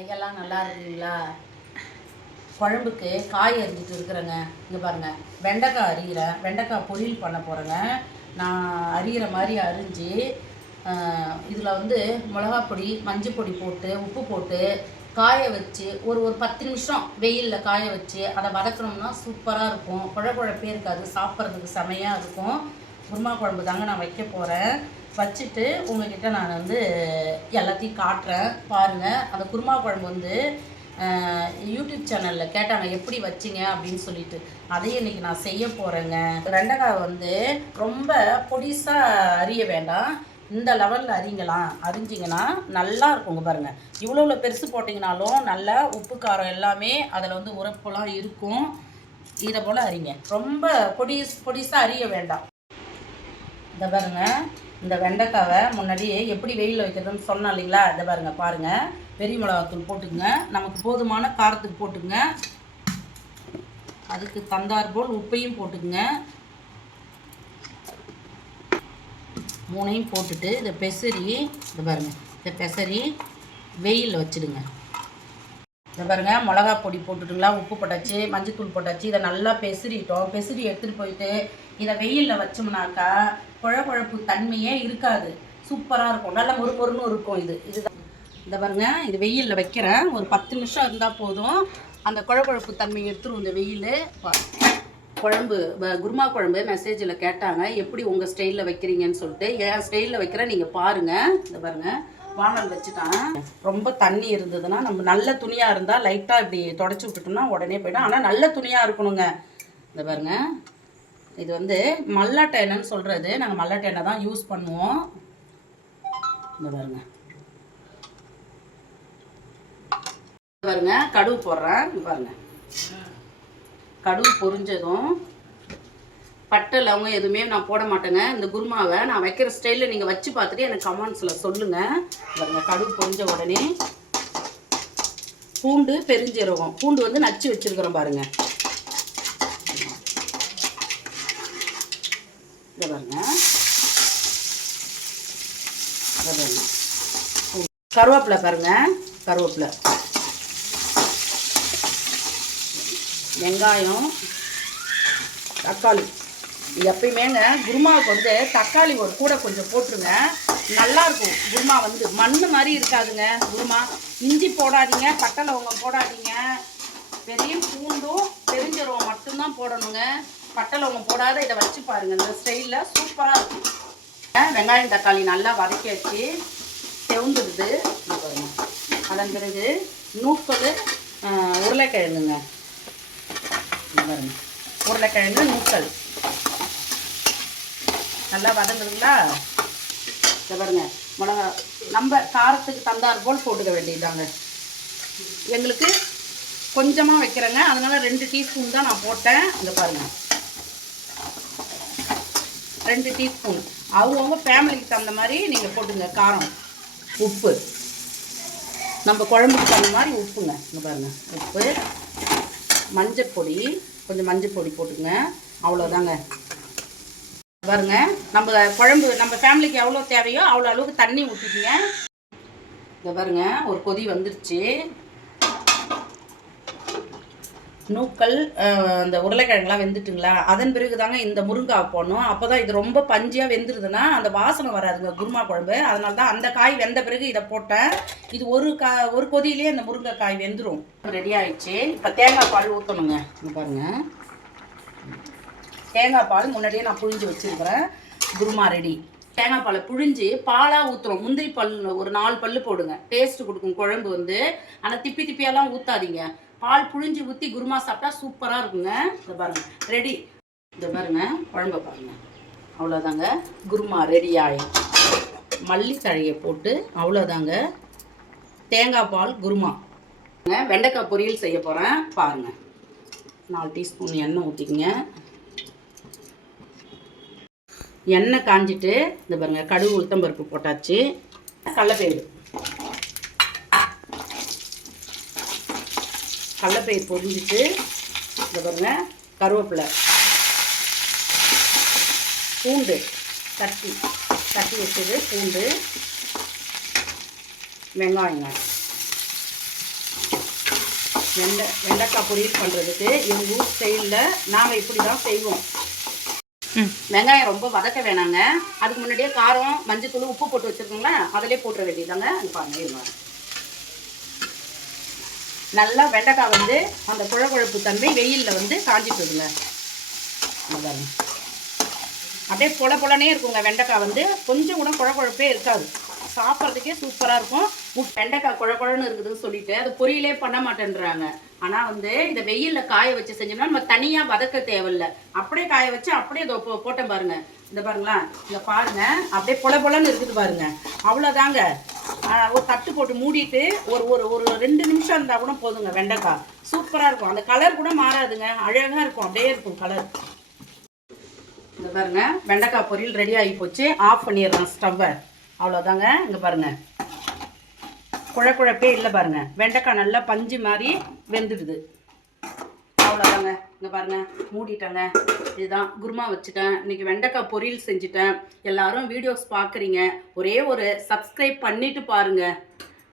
இதெல்லாம் எல்லாம் நல்லா இருக்கீங்களா? குழம்புக்கு காய் அரிஞ்சிட்டு இருக்கிறேங்க. இங்கே பாருங்க. வெண்டைக்காய் அரிகிறேன் வெண்டைக்காய் பொரியல் பண்ண போகிறேங்க நான் அரிகிற மாதிரி அரிஞ்சு இதில் வந்து மிளகாப்பொடி மஞ்சள் பொடி போட்டு உப்பு போட்டு காய வச்சு ஒரு ஒரு பத்து நிமிஷம் வெயிலில் காய வச்சு அதை வதக்கணும்னா சூப்பராக இருக்கும். குழ குழப்பே இருக்காது. சாப்பிட்றதுக்கு செமையாக இருக்கும். குருமா குழம்பு தாங்க நான் வைக்க போகிறேன் வச்சுட்டு உங்ககிட்ட நான் வந்து எல்லாத்தையும் காட்டுறேன். பாருங்கள் அந்த குருமா குழம்பு வந்து யூடியூப் சேனலில் கேட்டாங்க எப்படி வச்சிங்க? அப்படின்னு சொல்லிட்டு. அதையும் இன்னைக்கு நான் செய்ய போகிறேங்க வெண்டைக்காய் வந்து ரொம்ப பொடிசாக அறிய வேண்டாம். இந்த லெவலில் அறிங்கலாம் அரிஞ்சிங்கன்னா நல்லா இருக்குங்க பாருங்கள் இவ்வளோ இவ்வளோ பெருசு போட்டிங்கனாலும் நல்லா உப்பு காரம் எல்லாமே அதில் வந்து உரப்புலாம் இருக்கும். இதை போல் அறிங்க ரொம்ப பொடிஸ் பொடிசாக அரிய வேண்டாம். இந்த பாருங்க. இந்த வெண்டைக்காவை முன்னாடியே எப்படி வெயிலில் வைக்கிறதுன்னு சொன்னோம் இல்லைங்களா? இதை பாருங்க பாருங்க. பெரிய மிளகாத்தூள் போட்டுக்குங்க. நமக்கு போதுமான காரத்துக்கு போட்டுக்குங்க. அதுக்கு தந்தார் போல் உப்பையும் போட்டுக்குங்க. மூணையும் போட்டுட்டு இதை பெசரி இதை பாருங்க இதை பெசரி வெயிலில் வச்சிடுங்க. இதை பாருங்க மிளகா பொடி போட்டுட்டுங்களா உப்பு போட்டாச்சு மஞ்சத்தூள் போட்டாச்சு இதை நல்லா பெசரிட்டோம் பெசரி எடுத்துகிட்டு போயிட்டு இதை வெயிலில் வச்சோம்னாக்கா குழ குழப்பு தன்மையே இருக்காது. சூப்பராக இருக்கும். நல்லா ஒரு பொருளும் இருக்கும் இது. இதுதான். இந்த பாருங்க இது வெயிலில் வைக்கிறேன். ஒரு பத்து நிமிஷம் இருந்தால் போதும். அந்த குழ தன்மையை எடுத்துரும் இந்த வெயில். குழம்பு குருமா குழம்பு மெசேஜில் கேட்டாங்க. எப்படி உங்கள் ஸ்டைலில் வைக்கிறீங்கன்னு சொல்லிட்டு. என் ஸ்டைலில் வைக்கிறேன் நீங்கள் பாருங்கள் இந்த பாருங்கள் வானல் வச்சுட்டேன். ரொம்ப தண்ணி இருந்ததுன்னா நம்ம நல்ல துணியாக இருந்தால் லைட்டாக இப்படி தொடச்சி விட்டுட்டோம்னா உடனே போயிடும். ஆனால் நல்ல துணியாக இருக்கணுங்க. இந்த பாருங்க. இது வந்து மல்லாட்டை எண்ணெய்னு சொல்கிறது நாங்கள் மல்லாட்டை எண்ணெய் தான் யூஸ் பண்ணுவோம். இந்த பாருங்க. பாருங்க கடுகு போடுறேன். பாருங்க. கடுகு பொரிஞ்சதும் பட்டை லவங்கம் எதுவுமே நான் போட மாட்டேங்க. இந்த குருமாவை நான் வைக்கிற ஸ்டைலில் நீங்கள் வச்சு பார்த்துட்டு எனக்கு கமெண்ட்ஸில் சொல்லுங்கள் பாருங்க கடுகு பொறிஞ்ச உடனே பூண்டு பெருஞ்சீரகம். பூண்டு வந்து நச்சு வச்சுருக்குறோம் பாருங்க. இதை பாருங்க. இதை பாருங்க. கருவேப்பிலை பாருங்க. கருவேப்பிலை. வெங்காயம் தக்காளி. எப்பயுமேங்க குருமாவுக்கு வந்து தக்காளி ஒரு கூட கொஞ்சம் போட்டுருங்க. நல்லா இருக்கும் குருமா வந்து. மண் மாதிரி இருக்காதுங்க குருமா. இஞ்சி போடாதீங்க பட்டை லவங்கம் போடாதீங்க. பெரிய பூண்டும் பெருஞ்சீரகம் மட்டும்தான் போடணுங்க. பட்டை லவங்கம் போடாத இதை வச்சு பாருங்க. இந்த ஸ்டைலில் சூப்பராக இருக்கும். வெங்காயம் தக்காளி நல்லா வதக்கி வச்சு செவந்துடுது அதன் பிறகு நூற்பது உருளைக்கிழங்குங்க. உருளைக்கிழங்கு நூக்கல் நல்லா வதங்குதுங்களா? இதை பாருங்க. மிளகா நம்ம காரத்துக்கு தந்தார் போல் போட்டுக்க வேண்டியதாங்க எங்களுக்கு கொஞ்சமாக வைக்கிறேங்க. அதனால் ரெண்டு டீஸ்பூன் தான் நான் போட்டேன். இங்கே பாருங்கள் ரெண்டு டீஸ்பூன் அவங்கவுங்க ஃபேமிலிக்கு தகுந்த மாதிரி நீங்கள் போட்டுங்க. காரம் உப்பு. நம்ம குழம்புக்கு தகுந்த மாதிரி உப்புங்க. இங்கே பாருங்கள் உப்பு மஞ்சள் பொடி கொஞ்சம் மஞ்சள் பொடி போட்டுங்க அவ்வளோதாங்க பாருங்க நம்ம குழம்பு நம்ம ஃபேமிலிக்கு எவ்வளோ தேவையோ அவ்வளோ அளவுக்கு தண்ணி ஊற்றிக்கிங்க இதை பாருங்க ஒரு கொதி வந்துருச்சு. நூக்கல் அந்த உருளைக்கிழங்குலாம் வெந்துட்டுங்களா? அதன் பிறகு தாங்க இந்த முருங்காய் போடணும். அப்போ தான் இது ரொம்ப பஞ்சியாக வெந்துருதுன்னா அந்த வாசனை வராதுங்க குருமா குழம்பு. அதனால தான் அந்த காய் வெந்த பிறகு இதை போட்டேன். இது ஒரு கா ஒரு கொதியிலே அந்த முருங்கைக்காய் வெந்துடும் ரெடி ஆயிடுச்சு. இப்போ தேங்காய் பால் ஊற்றணுங்க பாருங்கள் தேங்காய் பால் முன்னாடியே நான் புழிஞ்சு வச்சிருக்கிறேன். குருமா ரெடி தேங்காய் பாலை புழிஞ்சு பாலாக ஊற்றுறோம் முந்திரி பல் ஒரு நாலு பல்லு போடுங்க. டேஸ்ட் கொடுக்கும் குழம்பு வந்து. ஆனால் திப்பி திப்பியெல்லாம் ஊற்றாதீங்க பால் புழிஞ்சு ஊற்றி குருமா சாப்பிட்டா சூப்பராக இருக்குங்க. இதை பாருங்கள் ரெடி இதை பாருங்கள் குழம்ப பாருங்க. அவ்வளோதாங்க குருமா ரெடி ஆகி மல்லித்தழையை போட்டு அவ்வளோதாங்க தேங்காய் பால் குருமா. வெண்டைக்காய் பொரியல் செய்ய போகிறேன் பாருங்கள் நாலு டீஸ்பூன் எண்ணெய் ஊற்றிக்கங்க எண்ணெய் காஞ்சிட்டு இந்த பாருங்க கடுகு உளுத்தம்பருப்பு போட்டாச்சு. கடலப்பயிறு. கடலப்பயிர் பொரிஞ்சிட்டு இந்த பாருங்க கருவேப்பிலை. பூண்டு தட்டி தட்டி வச்சது பூண்டு வெங்காயங்க. வெண்டை வெண்டைக்காய் பொரியல் பண்ணுறதுக்கு எங்கள் ஊர் ஸ்டைலில் நாங்கள் இப்படி தான் செய்வோம். வெங்காயம் ரொம்ப வதக்க வேணாங்க. அதுக்கு முன்னாடியே காரம் மஞ்சத்தூள் உப்பு போட்டு வச்சுருக்கோங்களா அதிலே போட்டுற வேண்டியதாங்க அது பாருங்க நல்லா வெண்டைக்காய் வந்து அந்த குழகுழப்பு தன்மை வெயிலில் வந்து காஞ்சிட்டுதுங்க இங்க அப்படியே பொல பொலனே இருக்குங்க வெண்டைக்காய் வந்து. கொஞ்சம் கூட குழ குழப்பே இருக்காது. சாப்பிட்றதுக்கே சூப்பராக இருக்கும். வெண்டைக்காய் குழ குழன்னு இருக்குதுன்னு சொல்லிட்டு அது பொரியலே பண்ண மாட்டேன்றாங்க. ஆனால் வந்து இந்த வெயிலில் காய வச்சு செஞ்சோம்னா நம்ம தனியாக வதக்க தேவையில்லை. அப்படியே காய வச்சு அப்படியே இதோ போட்டேன் பாருங்க. இந்த பாருங்களா? இதை பாருங்க. அப்படியே பொல பொலன்னு இருக்குது பாருங்க. அவ்வளோதாங்க. ஒரு தட்டு போட்டு மூடிட்டு ஒரு ஒரு ஒரு ரெண்டு நிமிஷம் இருந்தால் கூட போதுங்க வெண்டைக்காய். சூப்பராக இருக்கும். அந்த கலர் கூட மாறாதுங்க. அழகாக இருக்கும். அப்படியே இருக்கும் கலர். இந்த பாருங்க. வெண்டைக்காய் பொரியல் ரெடி ஆகி போச்சு. ஆஃப் பண்ணிடுறேன் ஸ்டவ்வை. அவ்வளோதாங்க இங்கே பாருங்க. குழக்குழப்பே இல்லை பாருங்க. வெண்டைக்காய் நல்லா பஞ்சு மாதிரி வெந்துடுது. அவ்வளோதாங்க இங்கே பாருங்க. மூடிட்டேங்க. இதுதான். குருமா வச்சுட்டேன். இன்றைக்கி வெண்டைக்காய் பொரியல் செஞ்சுட்டேன். எல்லாரும் வீடியோஸ் பார்க்குறீங்க ஒரே ஒரு சப்ஸ்கிரைப் பண்ணிட்டு பாருங்கள்